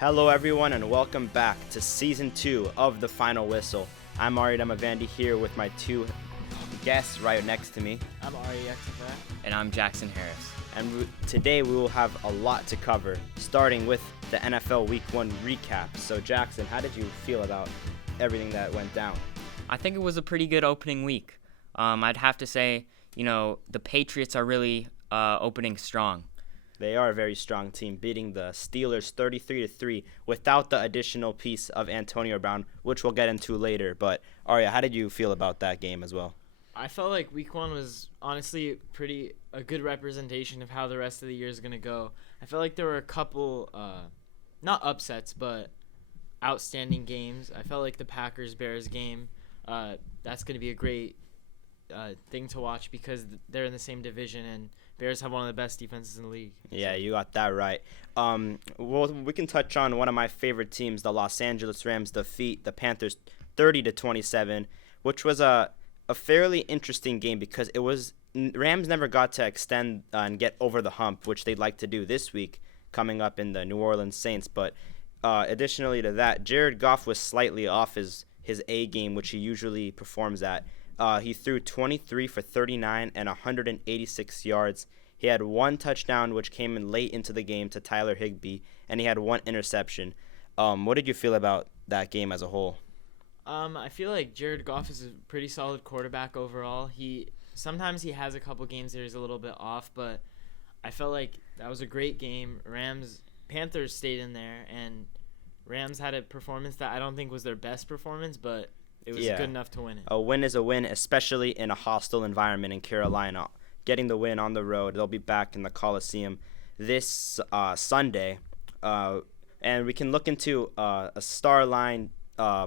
Hello everyone and welcome back to Season 2 of The Final Whistle. I'm Aria Damavandi here with my two guests right next to me. I'm Arya Yektafar. And I'm Jackson Harris. And today we will have a lot to cover, starting with the NFL Week 1 recap. So Jackson, how did you feel about everything that went down? I think it was a pretty good opening week. I'd have to say, the Patriots are really opening strong. They are a very strong team, beating the Steelers 33-3 without the additional piece of Antonio Brown, which we'll get into later. But Arya, how did you feel about that game as well? I felt like week 1 was honestly a good representation of how the rest of the year is going to go. I felt like there were a couple, not upsets, but outstanding games. I felt like the Packers-Bears game, that's going to be a great thing to watch because they're in the same division and Bears have one of the best defenses in the league. Yeah, you got that right. We can touch on one of my favorite teams, the Los Angeles Rams defeat the Panthers 30-27, which was a fairly interesting game because Rams never got to extend and get over the hump, which they'd like to do this week coming up in the New Orleans Saints. But additionally to that, Jared Goff was slightly off his A game, which he usually performs at. He threw 23 for 39 and 186 yards. He had one touchdown, which came in late into the game to Tyler Higbee, and he had one interception. What did you feel about that game as a whole? I feel like Jared Goff is a pretty solid quarterback overall. Sometimes he has a couple games that he's a little bit off, but I felt like that was a great game. Panthers stayed in there, and Rams had a performance that I don't think was their best performance, but it was good enough to win it. A win is a win, especially in a hostile environment in Carolina. Getting the win on the road, they'll be back in the Coliseum this Sunday. And we can look into a star line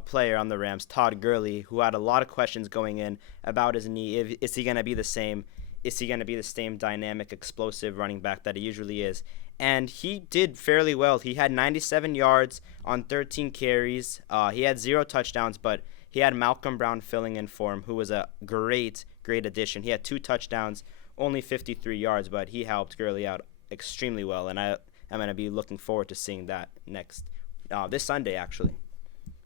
player on the Rams, Todd Gurley, who had a lot of questions going in about his knee. Is he going to be the same? Is he going to be the same dynamic, explosive running back that he usually is? And he did fairly well. He had 97 yards on 13 carries. He had 0 touchdowns, but he had Malcolm Brown filling in for him, who was a great addition. He had 2 touchdowns, only 53 yards, but he helped Gurley out extremely well, and I'm going to be looking forward to seeing that this Sunday, actually.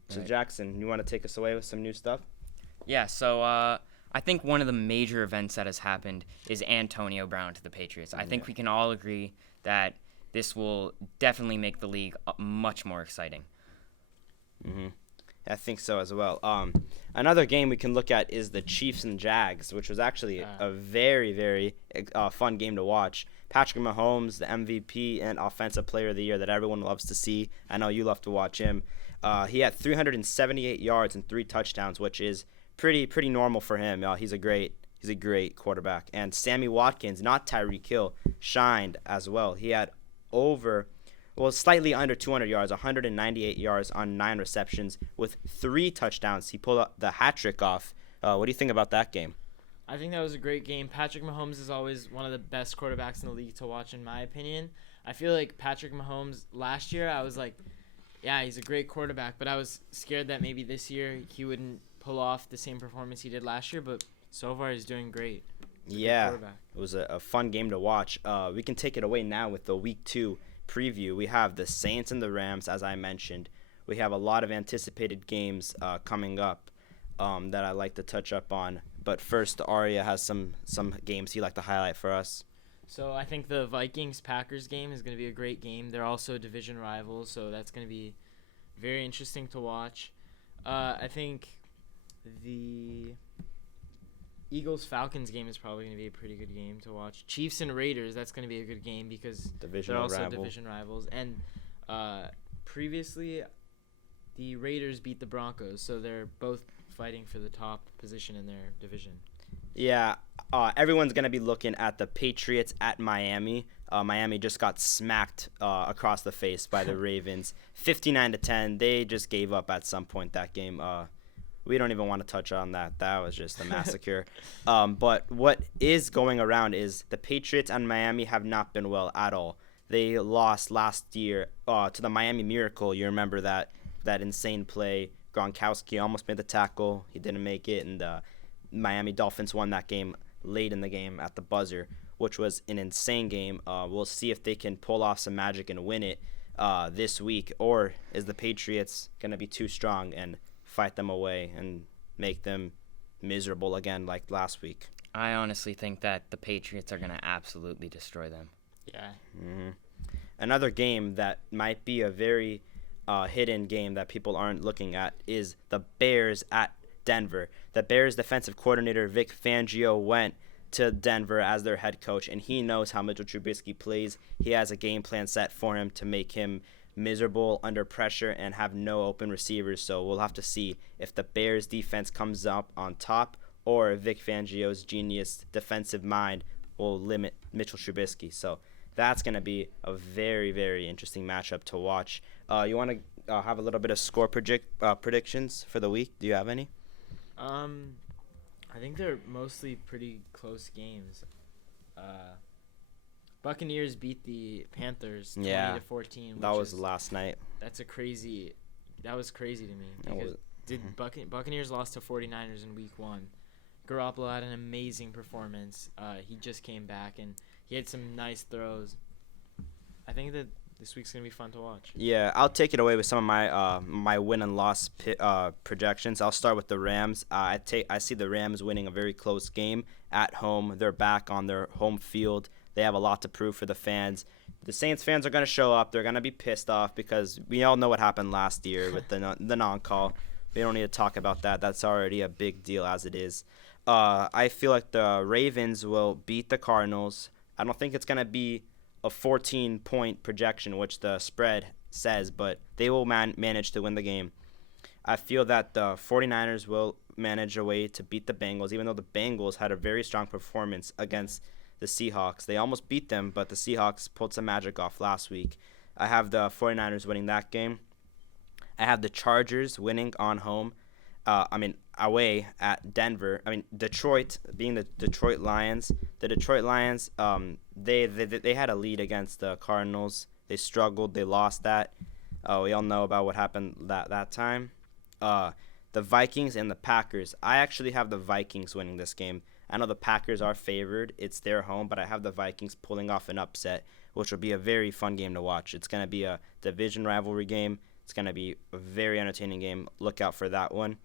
So, right. Jackson, you want to take us away with some new stuff? Yeah, so I think one of the major events that has happened is Antonio Brown to the Patriots. I think we can all agree that this will definitely make the league much more exciting. Mm-hmm. I think so as well. Another game we can look at is the Chiefs and Jags, which was actually a very, very fun game to watch. Patrick Mahomes, the MVP and Offensive Player of the Year that everyone loves to see. I know you love to watch him. He had 378 yards and 3 touchdowns, which is pretty normal for him. He's a great quarterback. And Sammy Watkins, not Tyreek Hill, shined as well. He had slightly under 200 yards, 198 yards on 9 receptions with 3 touchdowns. He pulled the hat trick off. What do you think about that game? I think that was a great game. Patrick Mahomes is always one of the best quarterbacks in the league to watch, in my opinion. I feel like Patrick Mahomes last year, I was like, yeah, he's a great quarterback, but I was scared that maybe this year he wouldn't pull off the same performance he did last year, but so far he's doing great. Yeah, it was a fun game to watch. We can take it away now with the Week 2 preview. We have the Saints and the Rams, as I mentioned. We have a lot of anticipated games coming up that I'd like to touch up on. But first, Arya has some games he'd like to highlight for us. So I think the Vikings-Packers game is going to be a great game. They're also division rivals, so that's going to be very interesting to watch. I think the Eagles-Falcons game is probably going to be a pretty good game to watch. Chiefs and Raiders, that's going to be a good game because they're also division rivals. And previously, the Raiders beat the Broncos, so they're both fighting for the top position in their division. Yeah, everyone's going to be looking at the Patriots at Miami. Miami just got smacked across the face by the Ravens, 59-10. They just gave up at some point that game. We don't even want to touch on that. That was just a massacre. But what is going around is the Patriots and Miami have not been well at all. They lost last year to the Miami Miracle. You remember that insane play. Gronkowski almost made the tackle. He didn't make it, and the Miami Dolphins won that game late in the game at the buzzer, which was an insane game. We'll see if they can pull off some magic and win it. this week, or is the Patriots going to be too strong and fight them away and make them miserable again like last week? I honestly think that the Patriots are going to absolutely destroy them. Yeah. Mm-hmm. Another game that might be a very hidden game that people aren't looking at is the Bears at Denver. The Bears defensive coordinator Vic Fangio went to Denver as their head coach, and he knows how Mitchell Trubisky plays. He has a game plan set for him to make him miserable under pressure and have no open receivers. So we'll have to see if the Bears defense comes up on top, or Vic Fangio's genius defensive mind will limit Mitchell Trubisky. So that's going to be a very, very interesting matchup to watch. You want to have a little bit of score predictions for the week? Do you have any? I think they're mostly pretty close games. Buccaneers beat the Panthers 20-14. That was last night. That was crazy to me. Because Buccaneers lost to 49ers in week 1. Garoppolo had an amazing performance. He just came back and he had some nice throws. I think that this week's gonna be fun to watch. Yeah, I'll take it away with some of my my win and loss projections. I'll start with the Rams. I see the Rams winning a very close game at home. They're back on their home field. They have a lot to prove for the fans. The Saints fans are gonna show up. They're gonna be pissed off because we all know what happened last year with the non-call. We don't need to talk about that. That's already a big deal as it is. I feel like the Ravens will beat the Cardinals. I don't think it's gonna be a 14-point projection, which the spread says, but they will manage to win the game. I feel that the 49ers will manage a way to beat the Bengals, even though the Bengals had a very strong performance against the Seahawks. They almost beat them, but the Seahawks pulled some magic off last week. I have the 49ers winning that game. I have the Chargers winning on home. Away at Denver. Detroit, being the Detroit Lions. The Detroit Lions, they had a lead against the Cardinals. They struggled. They lost that. We all know about what happened that time. The Vikings and the Packers. I actually have the Vikings winning this game. I know the Packers are favored. It's their home, but I have the Vikings pulling off an upset, which will be a very fun game to watch. It's going to be a division rivalry game. It's going to be a very entertaining game. Look out for that one.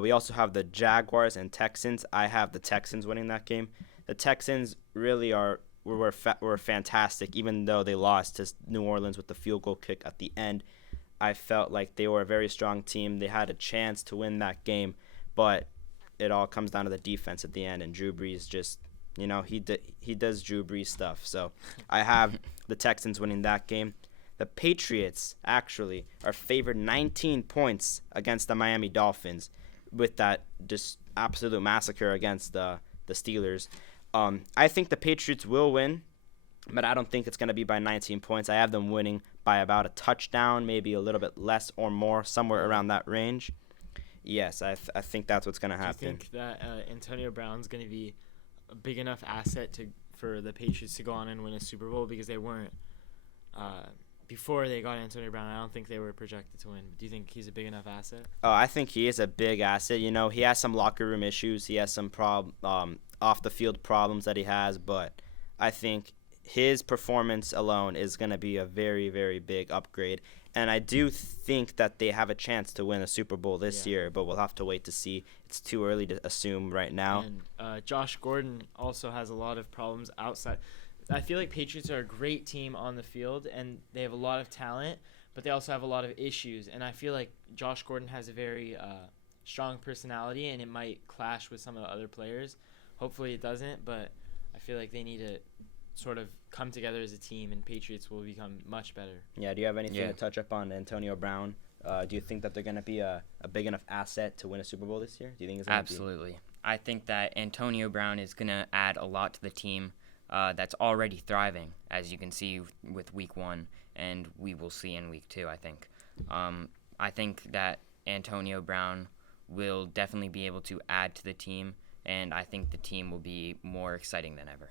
We also have the Jaguars and Texans. I have the Texans winning that game. The Texans really were fantastic, even though they lost to New Orleans with the field goal kick at the end. I felt like they were a very strong team. They had a chance to win that game, but it all comes down to the defense at the end, and Drew Brees just, he does Drew Brees stuff. So I have the Texans winning that game. The Patriots actually are favored 19 points against the Miami Dolphins with that just absolute massacre against the Steelers. I think the Patriots will win, but I don't think it's going to be by 19 points. I have them winning by about a touchdown, maybe a little bit less or more, somewhere around that range. Yes, I think that's what's going to happen. Do you think that Antonio Brown's going to be a big enough asset for the Patriots to go on and win a Super Bowl? Because they weren't before they got Antonio Brown. I don't think they were projected to win. Do you think he's a big enough asset? Oh, I think he is a big asset. He has some locker room issues. He has some off the field problems that he has, but I think his performance alone is going to be a very, very big upgrade. And I do think that they have a chance to win a Super Bowl this year, but we'll have to wait to see. It's too early to assume right now. And Josh Gordon also has a lot of problems outside. I feel like Patriots are a great team on the field, and they have a lot of talent, but they also have a lot of issues. And I feel like Josh Gordon has a very strong personality, and it might clash with some of the other players. Hopefully it doesn't, but I feel like they need to sort of come together as a team, and Patriots will become much better. Yeah, do you have anything to touch up on Antonio Brown? Do you think that they're going to be a big enough asset to win a Super Bowl this year? Do you think it's Absolutely. I think that Antonio Brown is going to add a lot to the team that's already thriving, as you can see with Week 1, and we will see in Week 2, I think. I think that Antonio Brown will definitely be able to add to the team, and I think the team will be more exciting than ever.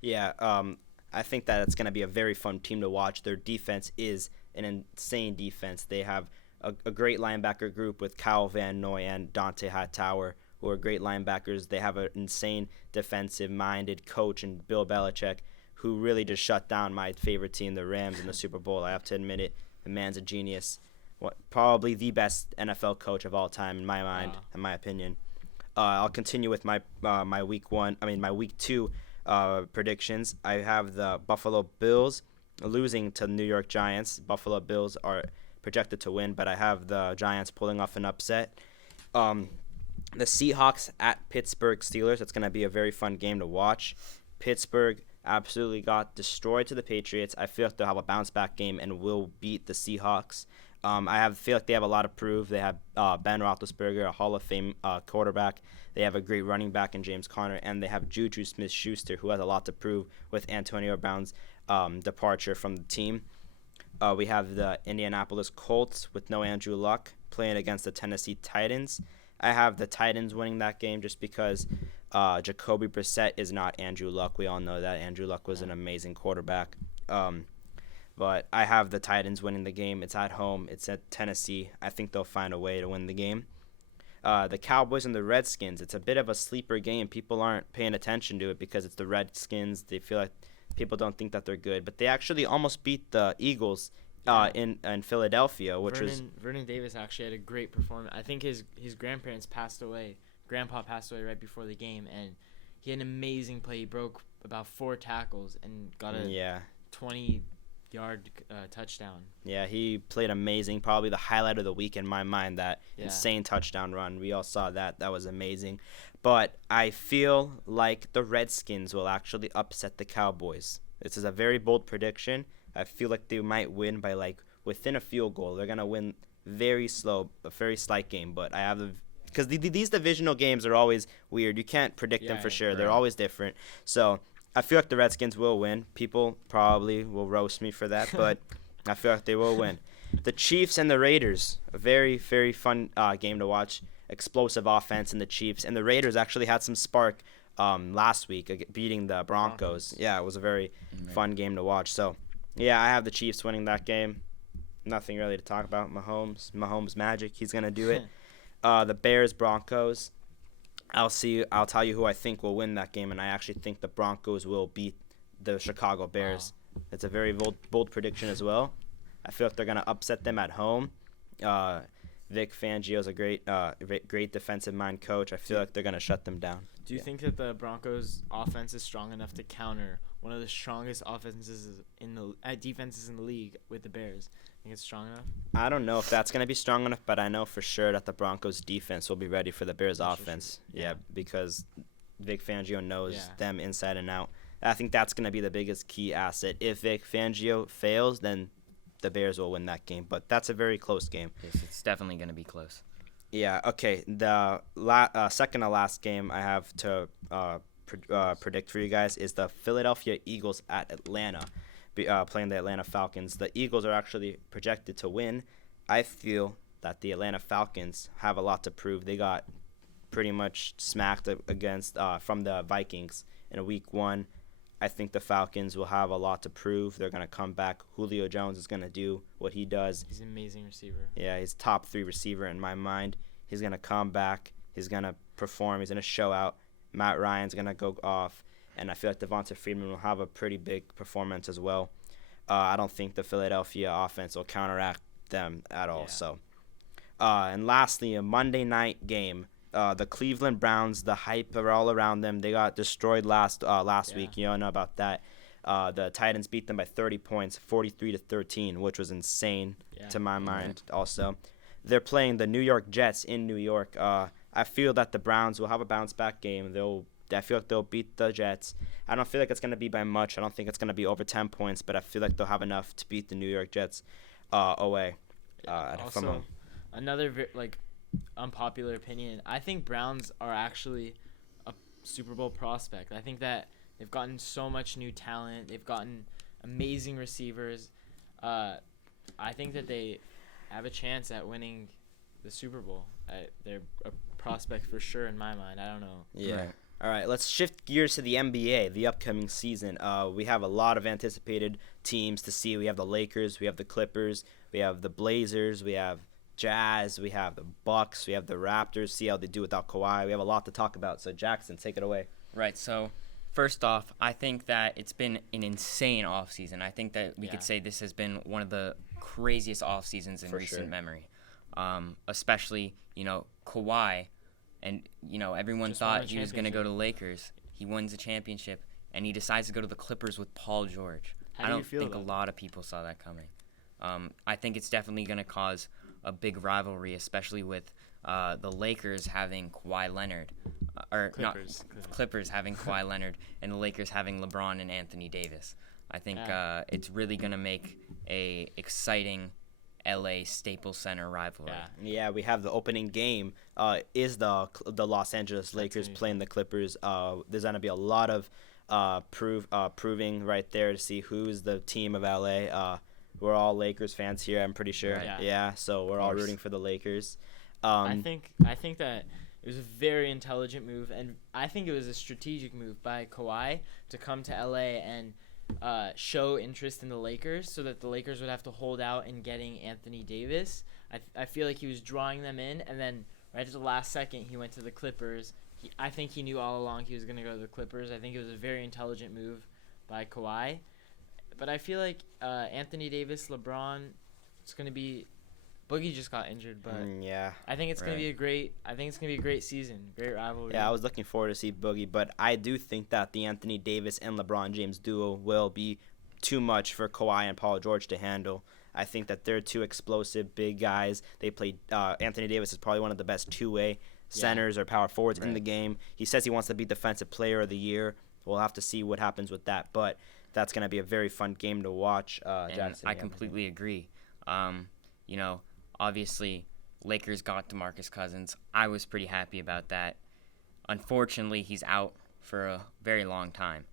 Yeah, I think that it's going to be a very fun team to watch. Their defense is an insane defense. They have a great linebacker group with Kyle Van Noy and Dante Hightower, who are great linebackers. They have an insane defensive-minded coach and Bill Belichick, who really just shut down my favorite team, the Rams, in the Super Bowl. I have to admit it. The man's a genius. Probably the best NFL coach of all time in my mind, in my opinion. I'll continue with my week 2 predictions. I have the Buffalo Bills losing to the New York Giants. Buffalo Bills are projected to win, but I have the Giants pulling off an upset. The Seahawks at Pittsburgh Steelers. It's going to be a very fun game to watch. Pittsburgh absolutely got destroyed to the Patriots. I feel like they'll have a bounce-back game and will beat the Seahawks. I feel like they have a lot to prove. They have Ben Roethlisberger, a Hall of Fame quarterback. They have a great running back in James Conner, and they have Juju Smith-Schuster, who has a lot to prove with Antonio Brown's departure from the team. We have the Indianapolis Colts with no Andrew Luck playing against the Tennessee Titans. I have the Titans winning that game just because Jacoby Brissett is not Andrew Luck. We all know that. Andrew Luck was an amazing quarterback. But I have the Titans winning the game. It's at home. It's at Tennessee. I think they'll find a way to win the game. The Cowboys and the Redskins. It's a bit of a sleeper game. People aren't paying attention to it because it's the Redskins. They feel like people don't think that they're good. But they actually almost beat the Eagles in Philadelphia, which Vernon Davis actually had a great performance. I think his grandparents passed away. Grandpa passed away right before the game, and he had an amazing play. He broke about 4 tackles and got a 20-yard touchdown. Yeah, he played amazing. Probably the highlight of the week in my mind, that insane touchdown run. We all saw that. That was amazing. But I feel like the Redskins will actually upset the Cowboys. This is a very bold prediction. I feel like they might win by within a field goal. They're going to win very slow, a very slight game. But I have because these divisional games are always weird. You can't predict them for sure. Right. They're always different. So I feel like the Redskins will win. People probably will roast me for that, but I feel like they will win. The Chiefs and the Raiders, a very, very fun game to watch. Explosive offense in the Chiefs. And the Raiders actually had some spark last week, beating the Broncos. Yeah, it was a very fun game to watch. So, yeah, I have the Chiefs winning that game. Nothing really to talk about. Mahomes magic. He's going to do it. The Bears, Broncos. I'll tell you who I think will win that game, and I actually think the Broncos will beat the Chicago Bears. Wow. It's a very bold prediction as well. I feel like they're going to upset them at home. Vic Fangio is a great defensive mind coach. I feel like they're going to shut them down. Do you think that the Broncos' offense is strong enough to counter one of the strongest defenses in the league with the Bears? Think it's strong enough? I don't know if that's going to be strong enough, but I know for sure that the Broncos' defense will be ready for the Bears' offense. Yeah, because Vic Fangio knows them inside and out. I think that's going to be the biggest key asset. If Vic Fangio fails, then the Bears will win that game. But that's a very close game. Yes, it's definitely going to be close. Yeah, okay. The second to last game I have to predict for you guys is the Philadelphia Eagles at Atlanta. Playing the Atlanta Falcons. The Eagles are actually projected to win. I feel that the Atlanta Falcons have a lot to prove. They got pretty much smacked against from the Vikings in week 1. I think the Falcons will have a lot to prove. They're going to come back. Julio Jones is going to do what he does. He's an amazing receiver. Yeah, he's top 3 receiver in my mind. He's going to come back. He's going to perform. He's going to show out. Matt Ryan's going to go off. And I feel like Devonta Freeman will have a pretty big performance as well. I don't think the Philadelphia offense will counteract them at all. Yeah. So, and lastly, a Monday night game. The Cleveland Browns, the hype are all around them. They got destroyed last week. You don't know about that. The Titans beat them by 30 points, 43-13, which was insane to my mind also. They're playing the New York Jets in New York. I feel that the Browns will have a bounce-back game. I feel like they'll beat the Jets. I don't feel like it's going to be by much. I don't think it's going to be over 10 points, but I feel like they'll have enough to beat the New York Jets away from home. Another unpopular opinion, I think Browns are actually a Super Bowl prospect. I think that they've gotten so much new talent. They've gotten amazing receivers. I think that they have a chance at winning the Super Bowl. They're a prospect for sure in my mind. I don't know. Yeah. Right. All right, let's shift gears to the NBA, the upcoming season. We have a lot of anticipated teams to see. We have the Lakers, we have the Clippers, we have the Blazers, we have Jazz, we have the Bucks, we have the Raptors. See how they do without Kawhi. We have a lot to talk about. So, Jackson, take it away. Right, so First off, I think that it's been an insane offseason. I think that we Yeah. could say this has been one of the craziest off seasons in For recent sure. memory. Especially, Kawhi, and everyone Just won thought a he was going to go to championship. Lakers. He wins the championship, and he decides to go to the Clippers with Paul George. How I do you don't feel think a about lot of people saw that coming. I think it's definitely going to cause a big rivalry, especially with the Lakers having Kawhi Leonard, Clippers having Kawhi Leonard, and the Lakers having LeBron and Anthony Davis. I think it's really going to make a exciting LA Staples Center rivalry. Yeah. Yeah, we have the opening game is the Los Angeles Lakers gonna be playing the Clippers. There's going to be a lot of proving right there to see who's the team of LA. We're all Lakers fans here, I'm pretty sure. Right. Yeah, so we're all course. rooting for the Lakers. I think that it was a very intelligent move, and I think it was a strategic move by Kawhi to come to LA and show interest in the Lakers, so that the Lakers would have to hold out in getting Anthony Davis. I feel like he was drawing them in, and then right at the last second he went to the Clippers. I think he knew all along he was going to go to the Clippers. I think it was a very intelligent move by Kawhi. But I feel like Anthony Davis, LeBron, it's going to be. Boogie just got injured, but yeah. I think it's going to Right. be a great. I think it's going to be a great season, great rivalry. Yeah, I was looking forward to see Boogie, but I do think that the Anthony Davis and LeBron James duo will be too much for Kawhi and Paul George to handle. I think that they're two explosive, big guys. They play. Anthony Davis is probably one of the best two-way centers or power forwards in the game. He says he wants to be Defensive Player of the Year. We'll have to see what happens with that, but that's going to be a very fun game to watch. And Jackson, I yeah. completely agree. Obviously, Lakers got DeMarcus Cousins. I was pretty happy about that. Unfortunately, he's out for a very long time.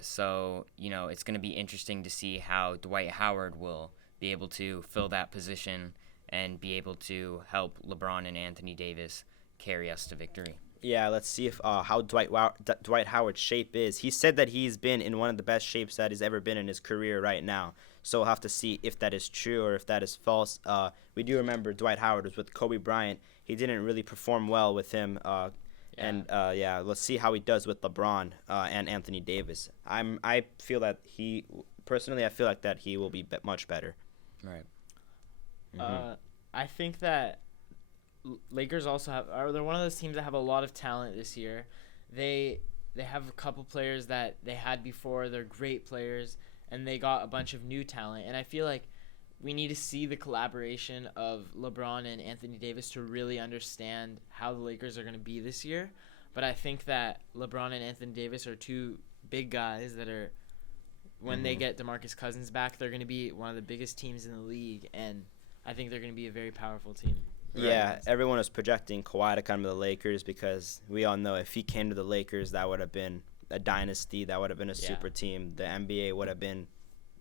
So it's going to be interesting to see how Dwight Howard will be able to fill that position and be able to help LeBron and Anthony Davis carry us to victory. Yeah, let's see if how Dwight Howard's shape is. He said that he's been in one of the best shapes that he's ever been in his career right now. So we'll have to see if that is true or if that is false. We do remember Dwight Howard was with Kobe Bryant. He didn't really perform well with him. And let's see how he does with LeBron and Anthony Davis. I feel that he will be much better. Right. I think that Lakers also they're one of those teams that have a lot of talent this year. They have a couple players that they had before. They're great players, and they got a bunch of new talent. And I feel like we need to see the collaboration of LeBron and Anthony Davis to really understand how the Lakers are going to be this year. But I think that LeBron and Anthony Davis are two big guys that are, when they get DeMarcus Cousins back, they're going to be one of the biggest teams in the league, and I think they're going to be a very powerful team. Yeah, everyone was projecting Kawhi to come to the Lakers because we all know if he came to the Lakers, that would have been a dynasty. That would have been a super team. The NBA would have been.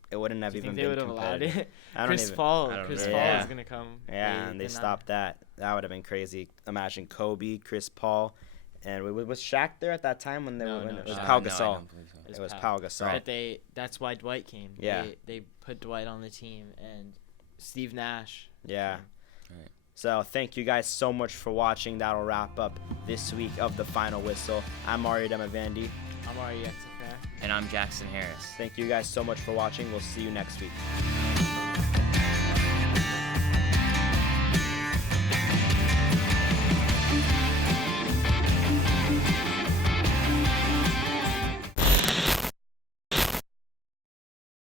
It wouldn't have Do you even think they been would have allowed competitive. it? I don't Chris even. Paul I don't is know. going to come. Yeah, and they stopped that. That would have been crazy. Imagine Kobe, Chris Paul, and was Shaq there at that time when they No, were? no, It was Shaq. Pau No, I Gasol. don't believe so. It was Pau Gasol. But that's why Dwight came. Yeah. They put Dwight on the team, and Steve Nash. Yeah. Right. So thank you guys so much for watching. That'll wrap up this week of The Final Whistle. I'm Aria Damavandi. I'm Arya Yektafar. And I'm Jackson Harris. Thank you guys so much for watching. We'll see you next week.